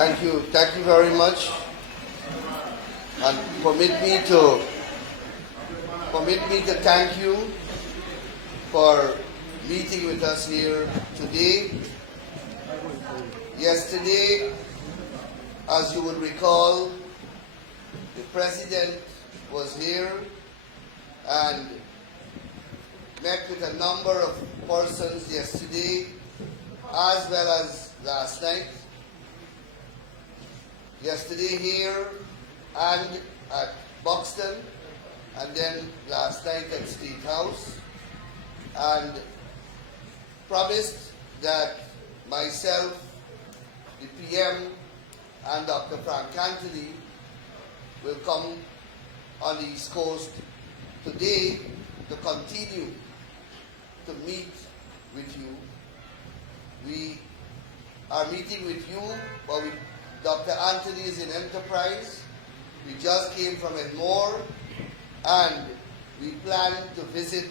Thank you very much, and permit me to thank you for meeting with us here today. Yesterday, as you would recall, the President was here and met with a number of persons yesterday as well as last night. Yesterday here and at Buxton, and then last night at State House, and promised that myself, the PM, and Dr. Frank Anthony will come on the East Coast today to continue to meet with you. We are meeting with you, but Dr. Anthony is in Enterprise. We just came from Edmore, and we plan to visit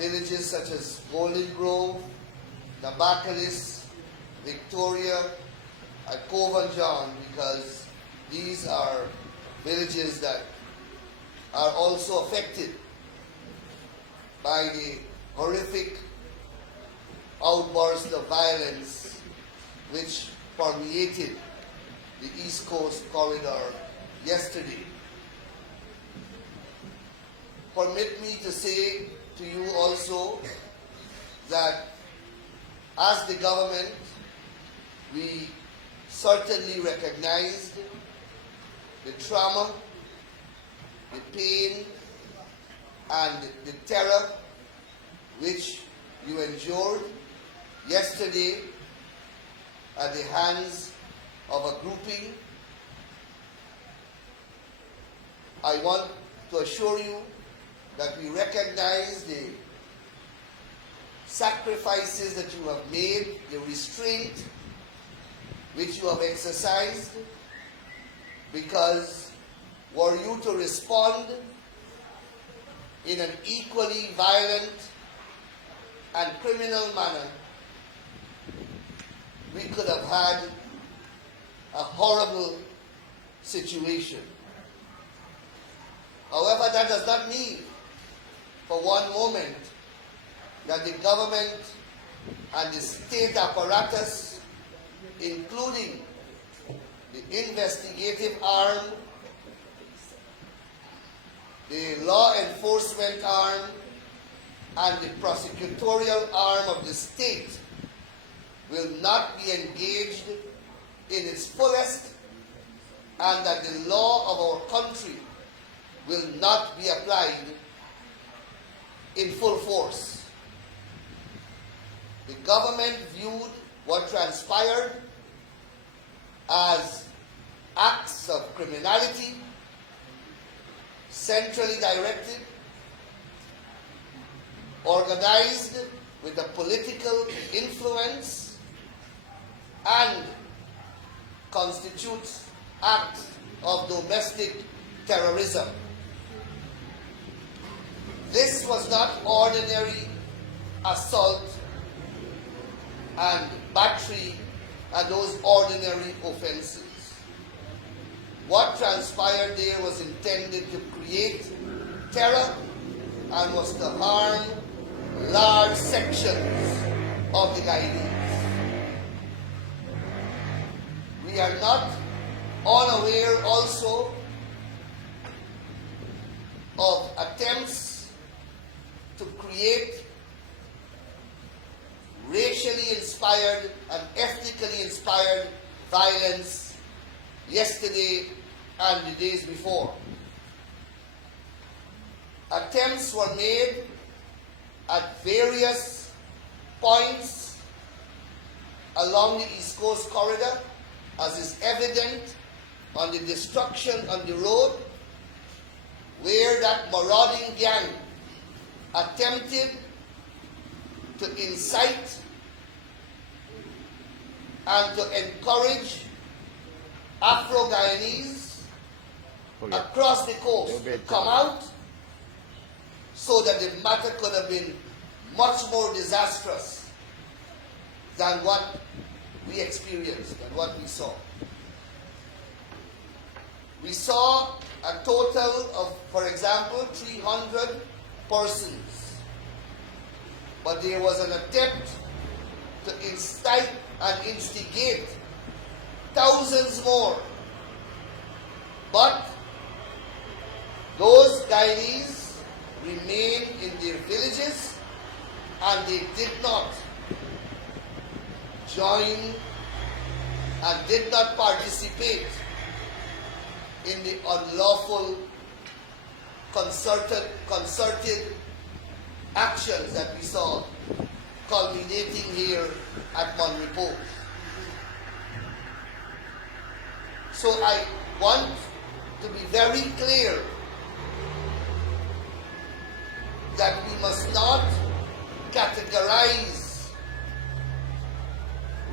villages such as Golden Grove, Nabacalis, Victoria, and Cove and John, because these are villages that are also affected by the horrific outburst of violence which permeated the East Coast corridor yesterday. Permit me to say to you also that as the government, we certainly recognized the trauma, the pain, and the terror which you endured yesterday at the hands of a grouping. I want to assure you that we recognize the sacrifices that you have made, the restraint which you have exercised, because were you to respond in an equally violent and criminal manner, we could have had a horrible situation. However, that does not mean for one moment that the government and the state apparatus, including the investigative arm, the law enforcement arm, and the prosecutorial arm of the state, will not be engaged in its fullest, and that the law of our country will not be applied in full force. The government viewed what transpired as acts of criminality, centrally directed, organized with a political influence, and constitutes acts of domestic terrorism. This was not ordinary assault and battery and those ordinary offenses. What transpired there was intended to create terror and was to harm large sections of the Guyanese. We are not unaware also of attempts to create racially inspired and ethnically inspired violence yesterday and the days before. Attempts were made at various points along the East Coast corridor, as is evident on the destruction on the road, where that marauding gang attempted to incite and to encourage Afro-Guyanese across the coast to come out, so that the matter could have been much more disastrous than what we experienced and what we saw. We saw a total of, for example, 300 persons. But there was an attempt to incite and instigate thousands more. But those Guyanese remained in their villages and they did not join and did not participate in the unlawful concerted actions that we saw culminating here at Mon Repos. So I want to be very clear that we must not categorize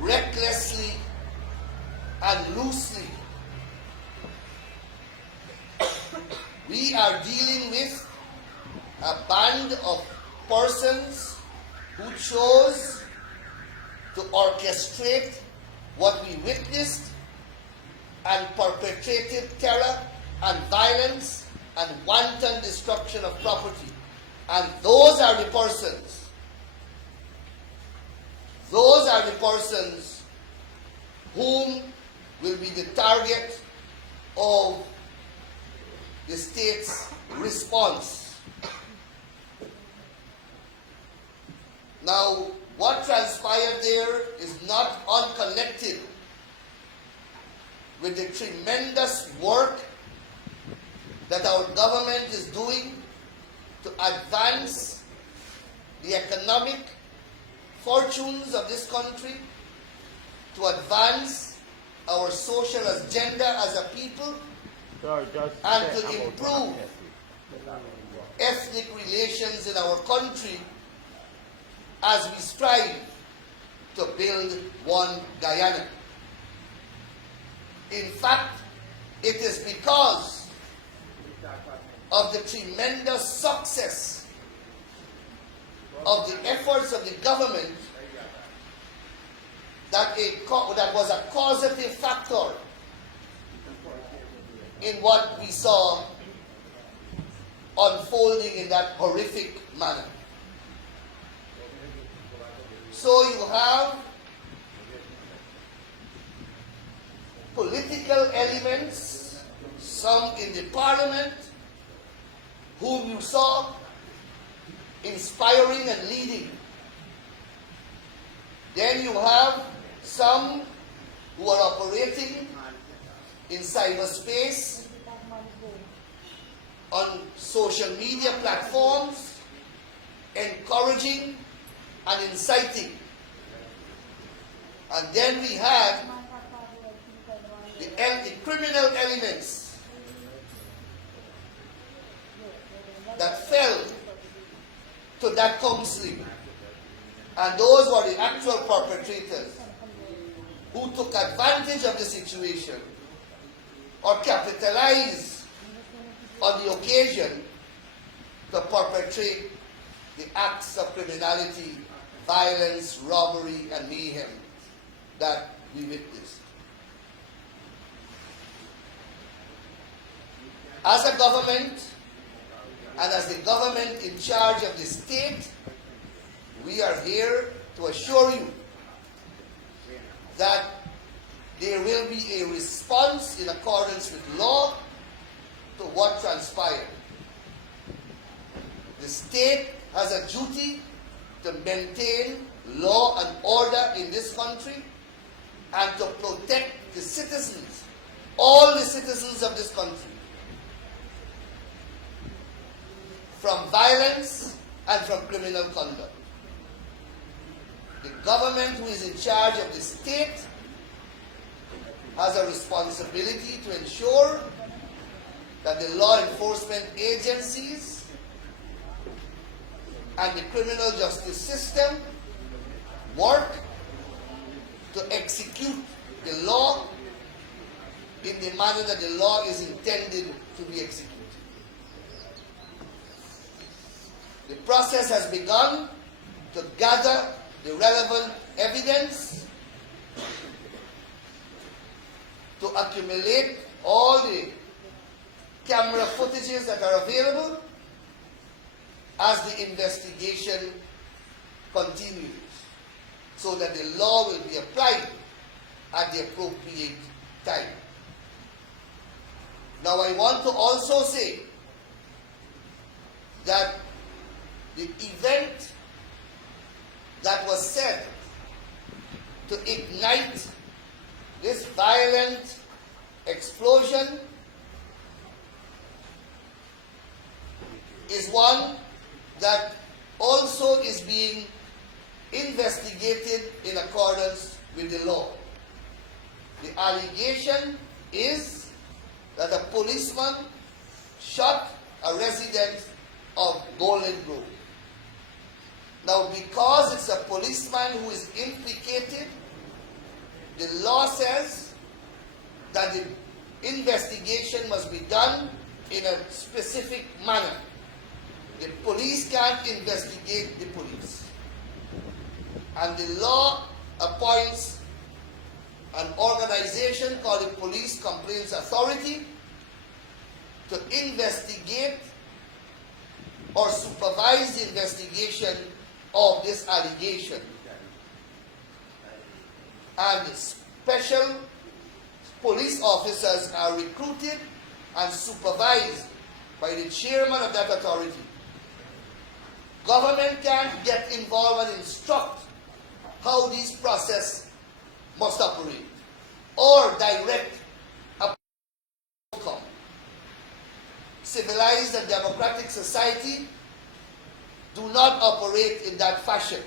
recklessly and loosely. We are dealing with a band of persons who chose to orchestrate what we witnessed and perpetrated terror and violence and wanton destruction of property. And those are the persons whom will be the target of the state's response. Now, what transpired there is not unconnected with the tremendous work that our government is doing to advance the economic fortunes of this country, to advance our social agenda as a people, and to improve ethnic relations in our country as we strive to build one Guyana. In fact, it is because of the tremendous success of the efforts of the government that was a causative factor in what we saw unfolding in that horrific manner. So you have political elements, some in the parliament, whom you saw inspiring and leading. Then you have some who are operating in cyberspace, on social media platforms, encouraging and inciting. And then we had the criminal elements that fell to that counseling. And those were the actual perpetrators who took advantage of the situation or capitalized on the occasion to perpetrate the acts of criminality, violence, robbery, and mayhem that we witnessed. As a government, and as the government in charge of the state, we are here to assure you that there will be a response in accordance with law to what transpired. The state has a duty to maintain law and order in this country and to protect the citizens, all the citizens of this country, from violence and from criminal conduct. The government who is in charge of the state has a responsibility to ensure that the law enforcement agencies and the criminal justice system work to execute the law in the manner that the law is intended to be executed. The process has begun to gather the relevant evidence to accumulate all the camera footages that are available as the investigation continues, so that the law will be applied at the appropriate time. Now, I want to also say that the event that was said to ignite this violent explosion is one that also is being investigated in accordance with the law. The allegation is that a policeman shot a resident of Golden Grove. Now, because it's a policeman who is implicated, the law says that the investigation must be done in a specific manner. The police can't investigate the police. And the law appoints an organization called the Police Complaints Authority to investigate or supervise the investigation of this allegation. And special police officers are recruited and supervised by the chairman of that authority. Government can't get involved and instruct how this process must operate or direct a outcome. Civilized and democratic society do not operate in that fashion.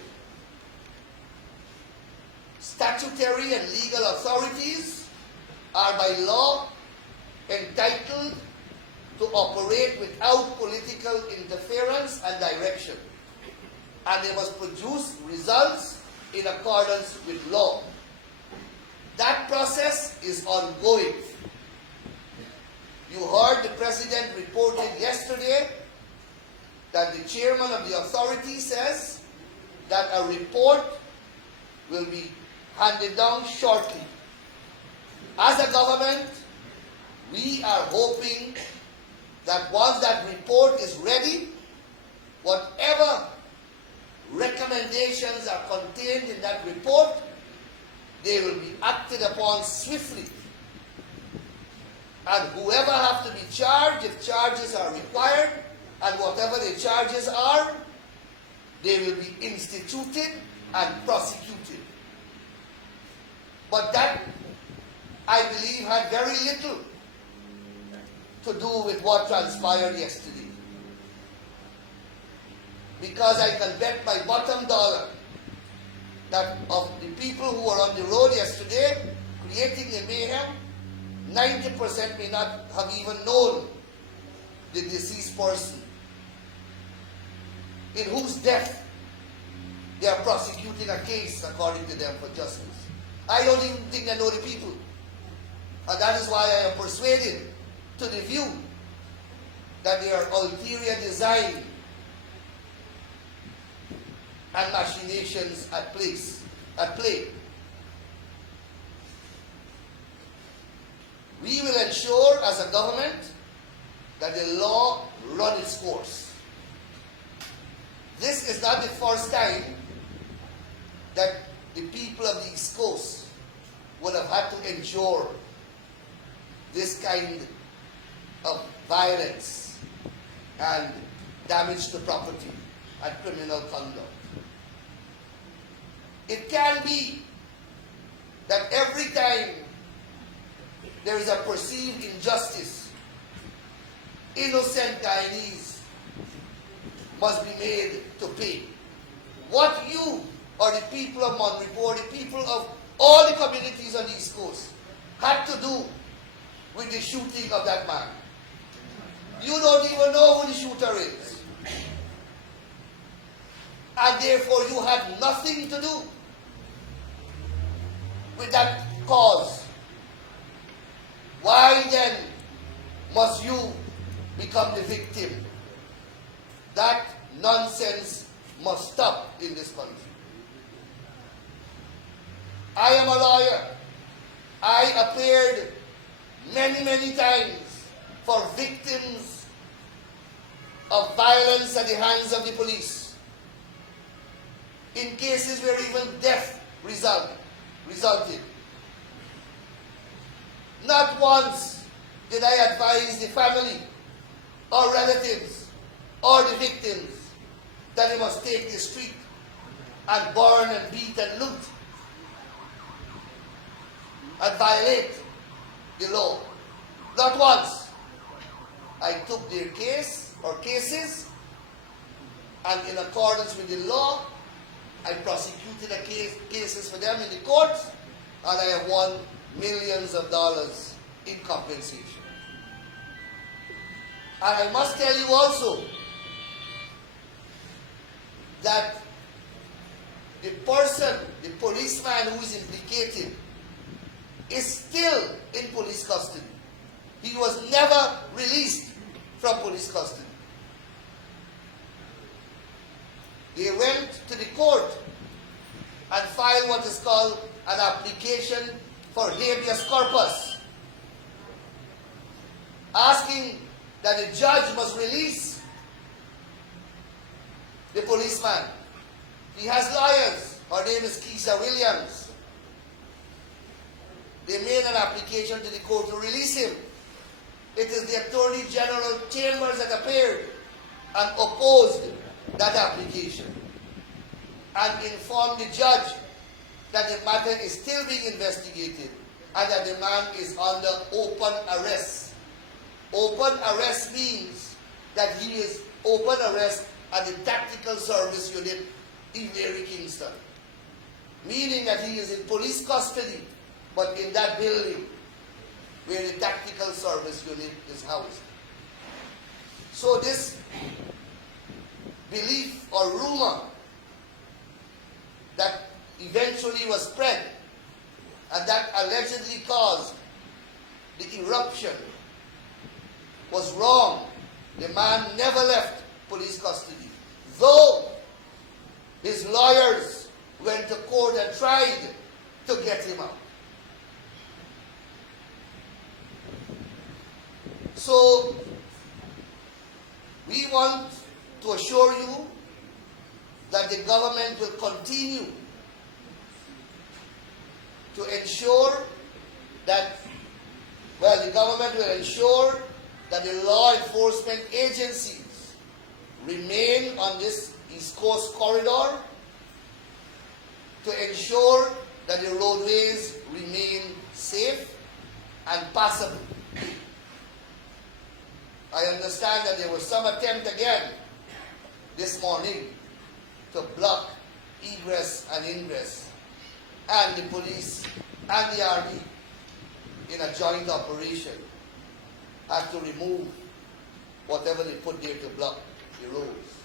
Statutory and legal authorities are by law entitled to operate without political interference and direction, and they must produce results in accordance with law. That process is ongoing. You heard the President reported yesterday that the chairman of the authority says that a report will be handed down shortly. As a government, we are hoping that once that report is ready, whatever recommendations are contained in that report, they will be acted upon swiftly. And whoever have to be charged, if charges are required, and whatever the charges are, they will be instituted and prosecuted. But that, I believe, had very little to do with what transpired yesterday. Because I can bet my bottom dollar that of the people who were on the road yesterday creating the mayhem, 90% may not have even known the deceased person, in whose death they are prosecuting a case, according to them, for justice. I don't even think I know the people. And that is why I am persuaded to the view that there are ulterior design and machinations at play. We will ensure as a government that the law run its course. This is not the first time that the people of the East Coast would have had to endure this kind of violence and damage to property and criminal conduct. It can be that every time there is a perceived injustice, innocent Guyanese must be made to pay. What you or the people of Mon Repos, the people of all the communities on the East Coast had to do with the shooting of that man. You don't even know who the shooter is. And therefore you had nothing to do with that cause. Why then must you become the victim? That nonsense must stop in this country. I am a lawyer. I appeared many, many times for victims of violence at the hands of the police, in cases where even death resulted. Not once did I advise the family or relatives or the victims that they must take the street and burn and beat and loot and violate the law. Not once. I took their case or cases, and in accordance with the law, I prosecuted cases for them in the courts, and I have won millions of dollars in compensation. And I must tell you also that the person, the policeman who is implicated, is still in police custody. He was never released from police custody. They went to the court and filed what is called an application for habeas corpus, asking that the judge must release the policeman. He has lawyers. Her name is Keisha Williams. They made an application to the court to release him. It is the Attorney General Chambers that appeared and opposed that application and informed the judge that the matter is still being investigated and that the man is under open arrest. Open arrest means that he is open arrest at the Tactical Service Unit in Mary Kingston, meaning that he is in police custody, but in that building where the Tactical Service Unit is housed. So this belief or rumor that eventually was spread and that allegedly caused the eruption was wrong. The man never left police custody, though his lawyers went to court and tried to get him out. So we want to assure you that the government will continue to ensure that, the government will ensure that the law enforcement agencies remain on this East Coast corridor to ensure that the roadways remain safe and passable. I understand that there was some attempt again this morning to block egress and ingress, and the police and the army in a joint operation had to remove whatever they put there to block the roads.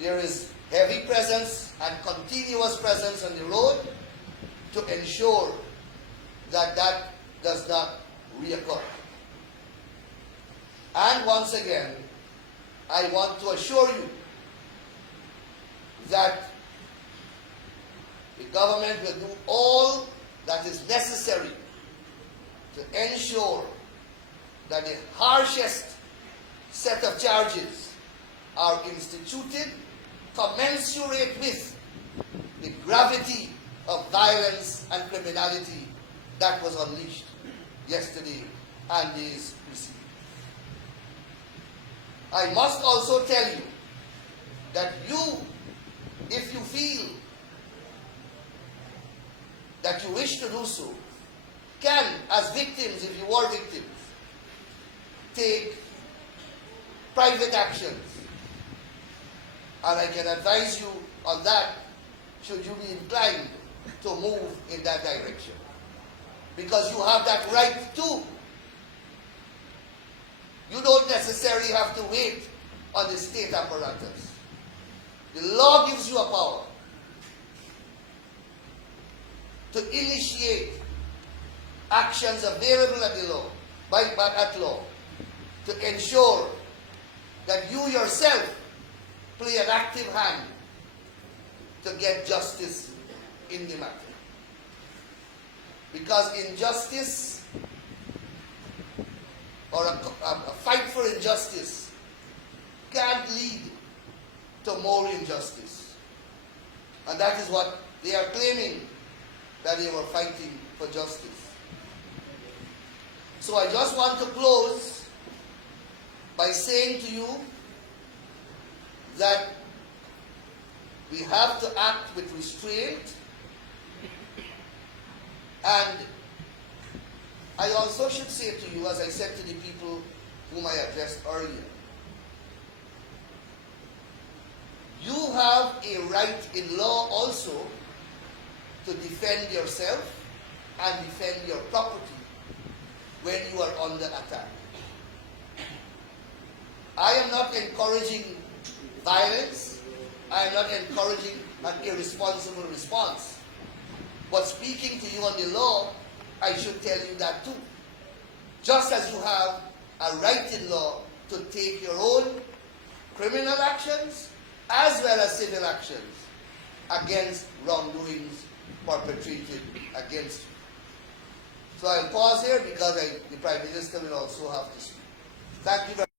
There is heavy presence and continuous presence on the road to ensure that that does not reoccur. And once again, I want to assure you that the government will do all that is necessary to ensure that the harshest set of charges are instituted commensurate with the gravity of violence and criminality that was unleashed yesterday and days preceding. I must also tell you that you, if you feel that you wish to do so, can, as victims, if you are victims, take private actions. And I can advise you on that should you be inclined to move in that direction. Because you have that right too. You don't necessarily have to wait on the state apparatus. The law gives you a power to initiate actions available at the law, at law, to ensure that you yourself play an active hand to get justice in the matter. Because injustice or a fight for injustice can't lead to more injustice. And that is what they are claiming, that they were fighting for justice. So I just want to close by saying to you that we have to act with restraint, and I also should say to you, as I said to the people whom I addressed earlier, you have a right in law also to defend yourself and defend your property when you are under attack. I am not encouraging violence. I am not encouraging an irresponsible response. But speaking to you on the law, I should tell you that too. Just as you have a right in law to take your own criminal actions as well as civil actions against wrongdoings perpetrated against you. So I'll pause here because the Prime Minister will also have to speak. Thank you very much.